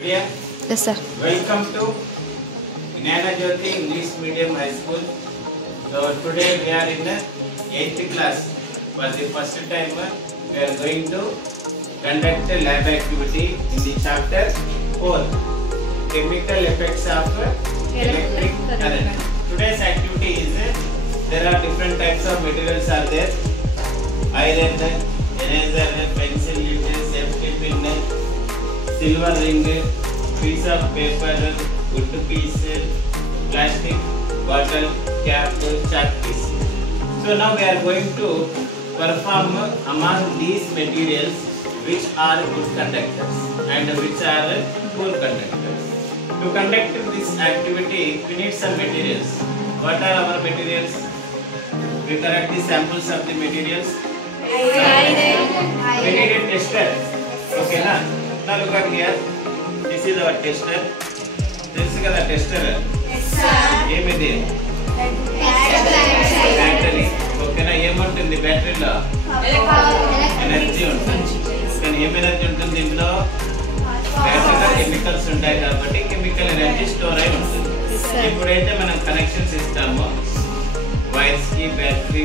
Yes, sir. welcome to Gnanajyoti English Medium High School. So today we are in 8th class. For the first time we are going to conduct a lab activity in the chapter 4, Chemical Effects of Electric Current. Today's activity is there are different types of materials are there. Iron, eraser, pencil, safety pin, silver ring, piece of paper, wood piece, plastic bottle, cap, chalk piece. So now we are going to perform among these materials which are good conductors and which are poor conductors. To conduct this activity, we need some materials. What are our materials? We collect the samples of the materials. We need a tester. Okay, na? Now look at here. This is our tester. This is the tester. Yes, sir. ఏమిది? Battery. ఓకేనా? ఏముంటుంది బ్యాటరీలో? Energy ఉంటుంది. కానీ ఏం energy ఉంటుంది దీంట్లో? బ్యాటరీలో chemicals ఉంటాయి కాబట్టి కెమికల్ ఎనర్జీ స్టోర్ అయి ఉంటుంది. ఎప్పుడైతే మనం కనెక్షన్స్ ఇస్తామో వైర్స్ కి, బ్యాటరీ,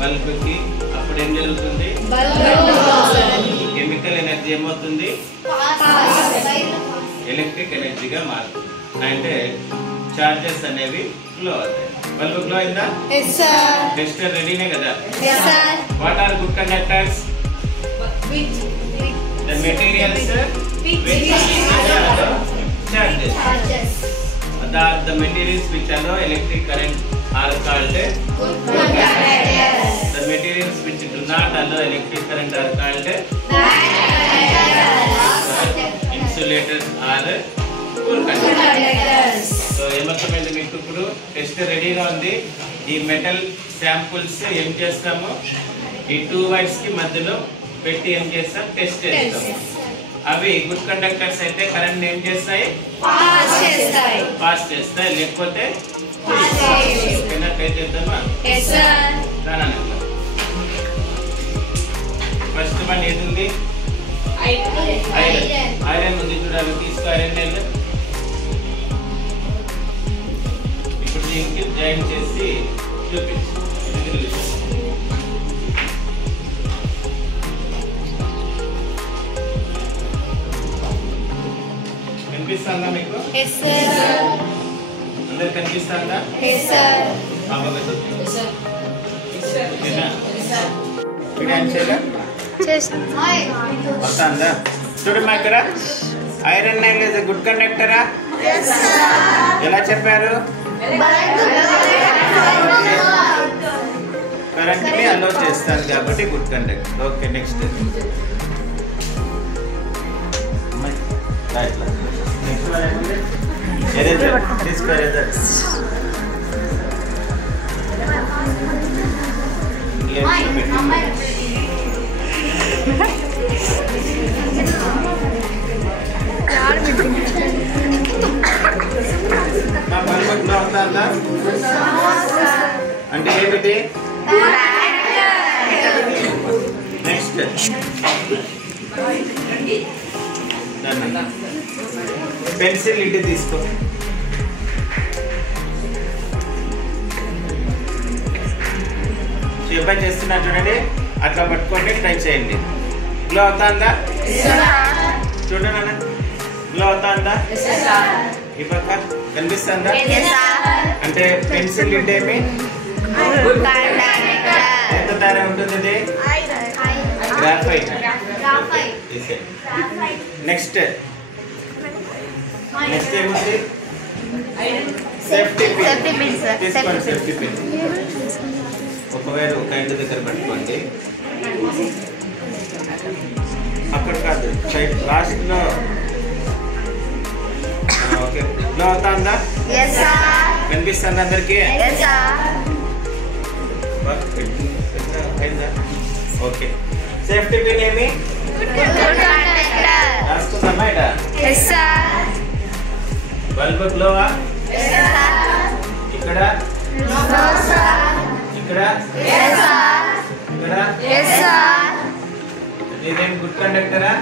బల్బ్ కి, అప్పుడు ఏం జరుగుతుంది? కెమికల్ ఎనర్జీ ఏమవుతుంది? ఎలక్ట్రిక్ ఎనర్జీగా మారుతుంది. అంటే చార్జెస్ అనేవి ఫ్లో అవుతాయి. బల్బ్ ఫ్లో అయిందా? Yes, sir. టెస్టర్ రెడీనే కదా? Yes, sir. What are good conductors? The materials which charges. The materials which allow electric current are called good conductors. The materials which do not allow electric current are called insulators are poor conductors. So ఏమర్థమైంది మీకు? ఇప్పుడు test రెడీగా ఉంది. ఈ metal samples ఏం చేస్తాము? ఈ 2 wires కి మధ్యలో పెట్టి ఏం చేస్తాం? టెస్ట్ చేస్తాము. అవి గుడ్ కండక్టర్స్ అయితే కరెంట్ ఏం చేస్తాయి? పాస్ చేస్తాయి. లేకపోతే ట్రై చేద్దామా? ఫస్ట్ వన్ ఏది ఉంది? ఐరన్ ఉంది. చూడాలి, తీసుకో ఐరన్. ఇప్పుడు దీనికి జాయిన్ చేసి చూపించు. కనిపిస్తుందా మీకు? అందరు కనిపిస్తుందా? వస్తుందా? చూడమ్మా, ఇక్కడ ఐరన్ నైల్ ఇస్ గుడ్ కండక్టరా? ఎలా చెప్పారు? కరెంట్ ని అలో చేస్తాను కాబట్టి good conductor. Okay, next eraser తీసుకో. ఎరేజర్ అంటే ఏమిటి? నెక్స్ట్ పెన్సిల్ ఇటు తీసుకో. చెప్పని చేస్తున్నా చూడండి. అట్లా పట్టుకోండి, ట్రై చేయండి. గ్లో అవుతుందా? చూడండి, గ్లో అవుతుందా? ఈ పక్క కనిపిస్తుందా? అంటే పెన్సిల్ లిడ్ ఏమి ఎంత తేడా ఉంటుంది? ఇది గ్రాఫైట్. నెక్స్ట్ ఏముంది? Safety pin. తీసుకోండి సేఫ్టీ పిన్. ఒకవేళ ఒక ఇంటి దగ్గర పెట్టుకోండి. అక్కడ కాదు, సైడ్ లాస్ట్ లో. ఓకే, గ్లో అవుతుందా? కనిపిస్తుంది అందరికి? ఓకే, సేఫ్టీ పిన్ ఏమి రాసుకుందామా? ఇట బల్బ్ గ్లోవా? ఇక్కడ ఇక్కడ ఇక్కడ ఇదేం గుడ్ కండక్టరా?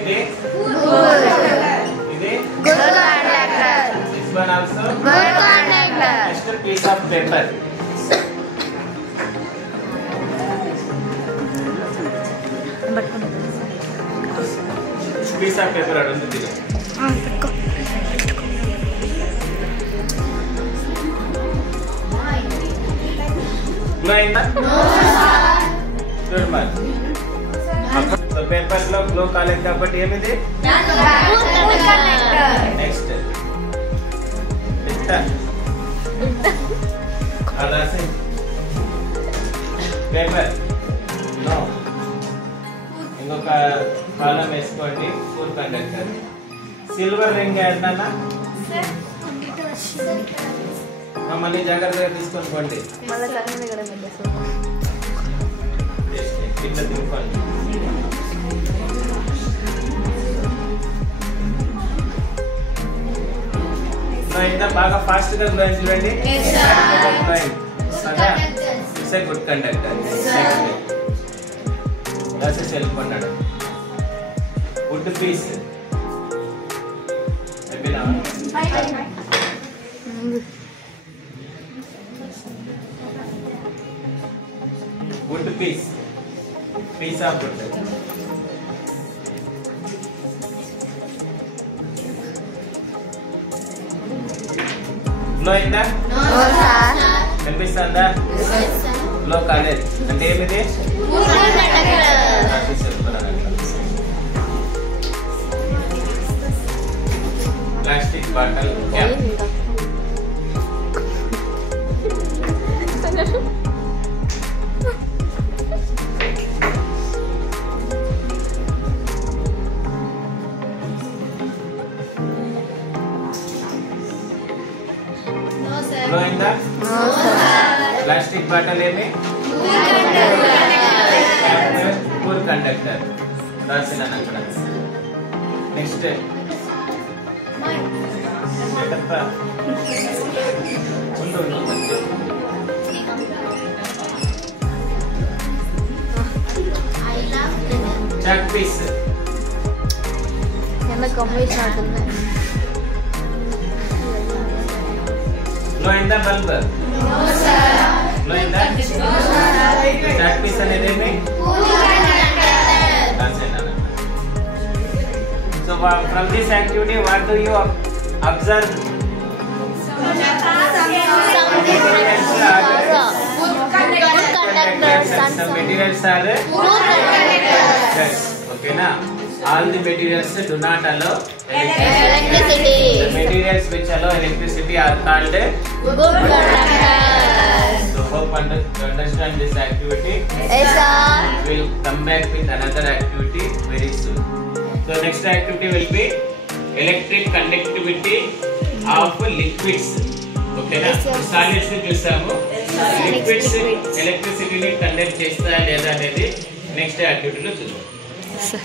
ఇది ఇది Good conductor. this one also Good conductor. next piece of paper piece of paper అడుంది ఇది గ్లో అయిందా గుడ్ మ్యాన్ సో పేపర్ లో గ్లో కాలేదు కాబట్టి ఏమిది Good conductor. నెక్స్ట్ అదాసి పేపర్ నో ఇంకొక కాలం వేసుకోండి ఫుల్ కండక్టర్ సిల్వర్ రింగ్ ఏంటన్నా మళ్ళీ జాగ్రత్తగా తీసుకొని పోండి కింద తిప్పుకోండి ఇంత బాగా ఫాస్ట్ గా గ్లోయింగ్ చూడండి ఇట్స్ ఏ గుడ్ కండక్టర్ రాసేసి వెళ్ళిపోన్నాడు వుడ్ పీస్ అయిపోయినా wood piece piece of wood glow అయిందా కనిపిస్తుందా గ్లో కాలేదు అంటే ఏమిది ప్లాస్టిక్ బాటిల్ క్యాప్ గ్లో అయిందా ప్లాస్టిక్ బాటిల్ ఏమి పూర్ కండక్టర్ రాసినాను అక్కడ నెక్స్ట్ చాక్ పీస్ గ్లో అయిందా బల్బ్ గ్లో అయిందా చాక్ పీస్ అనేది ఏమి so from this activity what do you observe some materials are okay na all the materials do not allow Electricity. the materials which allow electricity are called Good conductors. so hope you understand this activity. Yes, sir. We will come back with another activity very soon. So next activity will be electric conductivity of liquids. Okay na solids ni chusamu liquids electricity ni conduct chestaya leda anedi next activity lo chudam. Sir.